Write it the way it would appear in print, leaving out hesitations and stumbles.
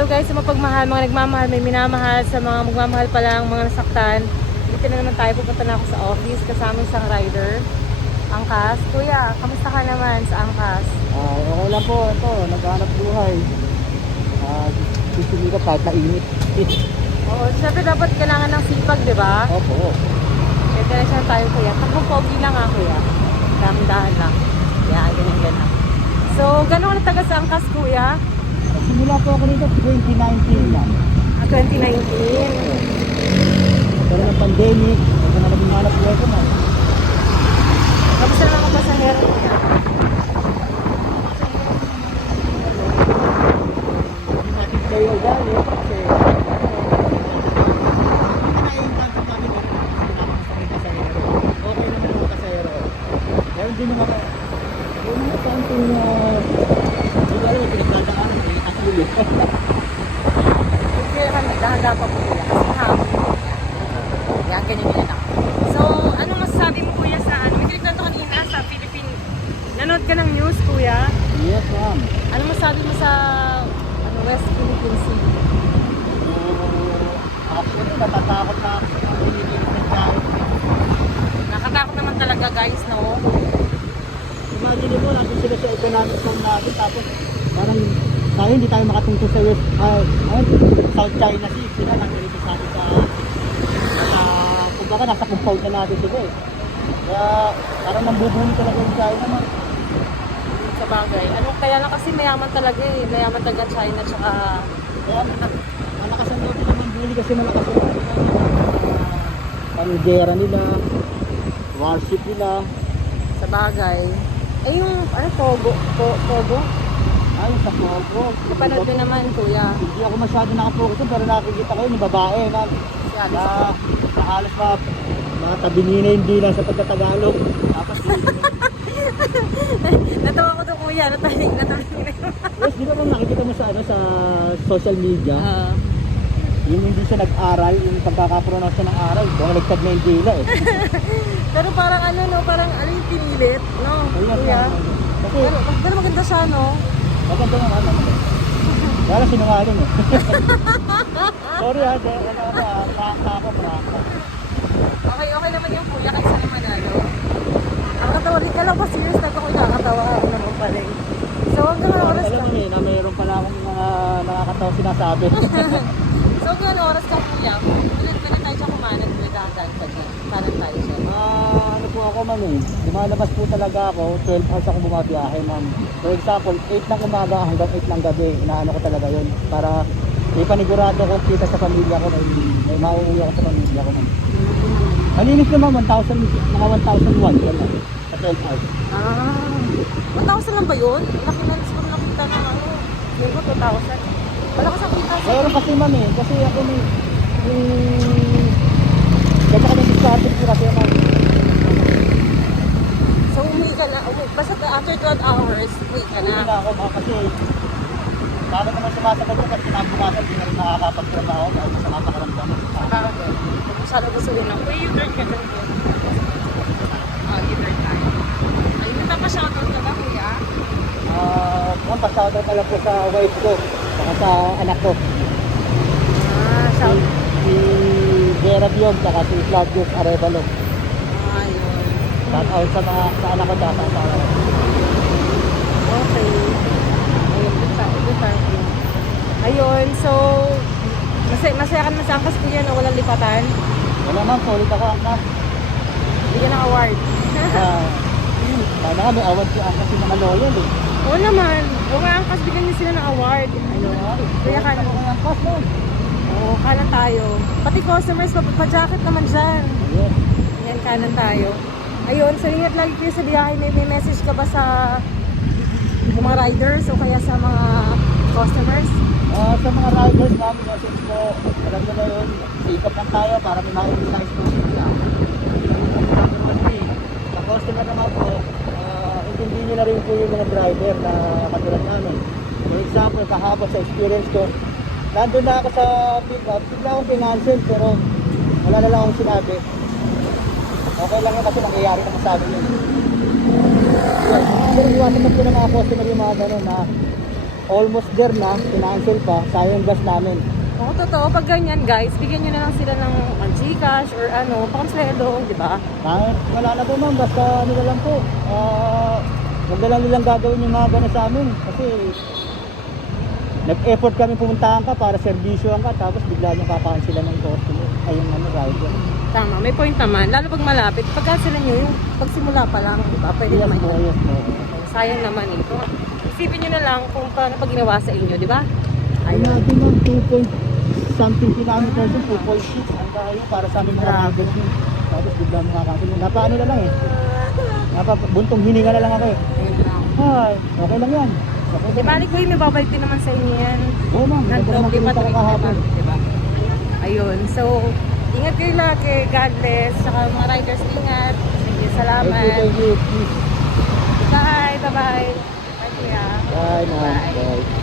Hello guys, sa mapagmahal, mga nagmamahal, may minamahal, sa mga magmamahal pa lang, mga nasaktan. Dito na naman tayo, pupunta na ako sa office kasama isang rider, Angkas. Kuya, kamusta ka naman sa Angkas? Okay lang po, ito, naghanap buhay. Sisumikap kahit mainit. Oo, syempre dapat kailangan ng sipag, di ba? Opo. Kaya diretso tayo kuya. Takbong pogi lang ha kuya. Dahan-dahan lang. Yan, ganyan. So, gano'n ka nataga sa Angkas kuya? Simula po ako nito 2019 lang. 2019. Pero ng pandemic, ito na naging hanap buhay ko na. Kamusta naman ang pasahero kuya? Hindi natin kayo dyan eh. Kasi okay naman ang kasayero. Meron din naman yung mga something na hindi ko alam, pinagdadaanan, may atuloy. Hindi naman, dahan-dahan pa po kuya. Kasi hapon po yan. Yan, ganyan lang. So, anong masasabi mo kuya sa ano? May click na ito kanina sa Philippine. Nanood ka ng news kuya? Yes, ma'am. Ano masasabi mo sa ano, West Philippine Sea? Actually, natatakot na ako sa pinigil ng tao. Nakatakot naman talaga guys, no? Imagine mo, natin sila sa economic zone natin, tapos parang tayo hindi tayo makatungtong sa South China Sea. Sila nandito sa atin kumbaga nasa compound na natin sila eh. Kaya parang nambubuli talaga yung China, no? Sa bagay. Ano, kaya lang kasi mayaman talaga eh. Mayaman talaga China, tsaka... Kaya malakas ang loob ng mambuli kasi malakas ang loob panggera nila, warship nila. Sa bagay. Eh yung, ano, Pogo? Pogo? Ay, sa Pogo. Kapanood ko naman, kuya. Hindi ako masyado nakapokus doon, pero nakikita ko yun, yung babae na halos matabingin na yung dila sa pagkatagalog. Tapos Natawa ko to kuya. Nataling na yun. yes, di ba kung nakikita mo sa sa social media, Ah. yung hindi siya nag-aral, yung pagkakapronounce siya ng aral, bumaliktad na yung dila eh. Pero parang ano, no? Parang ano yung pinilit, no? Ayun, Kuya. kasi Pero maganda siya, no? maganda naman naman. Kaya sinungaling eh. Sorry ha, prangka ako. Okay naman yung kuya kaysa naman ano. Nakakatawa din ka lang pa serious na ako nakakatawa ako naman pala eh. So hanggang ano oras ka? Alam mo na mayroon pala akong mga nakakatawa sinasabi. So hanggang ano oras ka kuya? Pilit tayo siya kumanan, dahan-dahan pa siya. Kanan tayo siya. Ano po ako ma'am eh, lumalabas po talaga ako, 12 hours ako bumabiyahe ma'am. For example, 8 ng umaga hanggang 8 ng gabi, inaano ko talaga yun para may panigurado ko kita sa pamilya ko, may mauuwi ako sa pamilya ko ma'am. Malinis naman, 1,000, mga 1,001 yan lang, sa 12 hours. Ah, 1,000 lang ba yun? Laki na, siguro nakita na ano. Yung ko 2,000. Wala ka sa kita. Mayroon kasi ma'am eh, kasi ako ganda ka ng discarded ko kasi ma'am. So umuwi ka na, basta after 12 hours, umuwi ka na. Hindi na ako ma'am kasi paano naman sumasagot ko kasi kinabukasan hindi na rin nakakapagtrabaho dahil masama sa karamdaman. Kung saan ako sabihin lang, uy, U-turn ka doon. U-turn tayo. Ayun, nagpapa-shoutout ka ba, kuya? Ma'am, pa-shoutout na lang po sa wife ko saka sa anak ko. Shout. Si Vera Biog saka si Claudius Arevalo. Ayun. Shout out sa anak ko saka sa asawa ko. Okay. Ayun, good time. Ayun, so, masaya ka naman sa Angkas kuya na walang lipatan. Wala ma'am, solid ako ma'am. Hindi ka ng award. Sana nga may award si Angkas yung mga loyal eh. Oo naman. Oo nga, Angkas, bigyan niyo sila ng award. Ayun. Kuya ka Ako ang Angkas ma'am. Oo, kanan tayo. Pati customers, pa-jacket naman dyan. Yes. Yan, kanan tayo. Ayun, so ingat lagi kayo sa biyahe. May message ka ba sa mga riders o kaya sa mga customers? Sa mga riders namin, message ko, alam mo na yun, sikap lang tayo para may mauwi na exposure nila. Sa customer naman po, intindihin nyo na rin po yung mga driver na katulad namin. For example, kahapon sa experience ko, nandun na ako sa pick-up, bigla akong pinansel pero wala na lang akong sinabi. Okay lang yun kasi nangyayari naman sa amin yun. Pero iwasan na po ng mga customer yung mga gano'n na almost there na, kinancel pa, sayang gas namin. Oo, totoo. Pag ganyan, guys, bigyan nyo na lang sila ng Gcash or ano, pang-sweldo, di ba? Kahit wala na po ma'am, basta ano na lang po, huwag na lang nilang gagawin yung mga gano'n sa amin. Kasi nag-effort kami pumuntahan ka para servisyoan ka, tapos bigla nyo kakaan sila ng customer, ay yung ano, rider. Tama, may point naman. Lalo pag malapit, pagka sila nyo, yung pagsimula pa lang, di ba? Pwede Yes naman po, yun. yes po. Sayang naman ito. Isipin nyo na lang kung paano pag ginawa sa inyo, di ba? Ayun. Ayun. Natin ma'am, 2 point something kilometers, 2.6 ang kayo para sa aming Grabe. market. Tapos bigla mo kakakin. Napaano na lang eh. Buntong hininga na lang ako eh. Ayun lang. Ay, okay lang yan. Okay Di lang. balik ko yung may babalik din naman sa inyo yan. Oo ma'am, Nandog, di ba? nakita ko kahapon. Di ba? Ayun. So, ingat kayo lagi. God bless. Saka mga riders, ingat. Thank you. Salamat. Thank you, thank you. Bye. Bye-bye. Bye, kuya. Bye ma'am. Bye. Bye.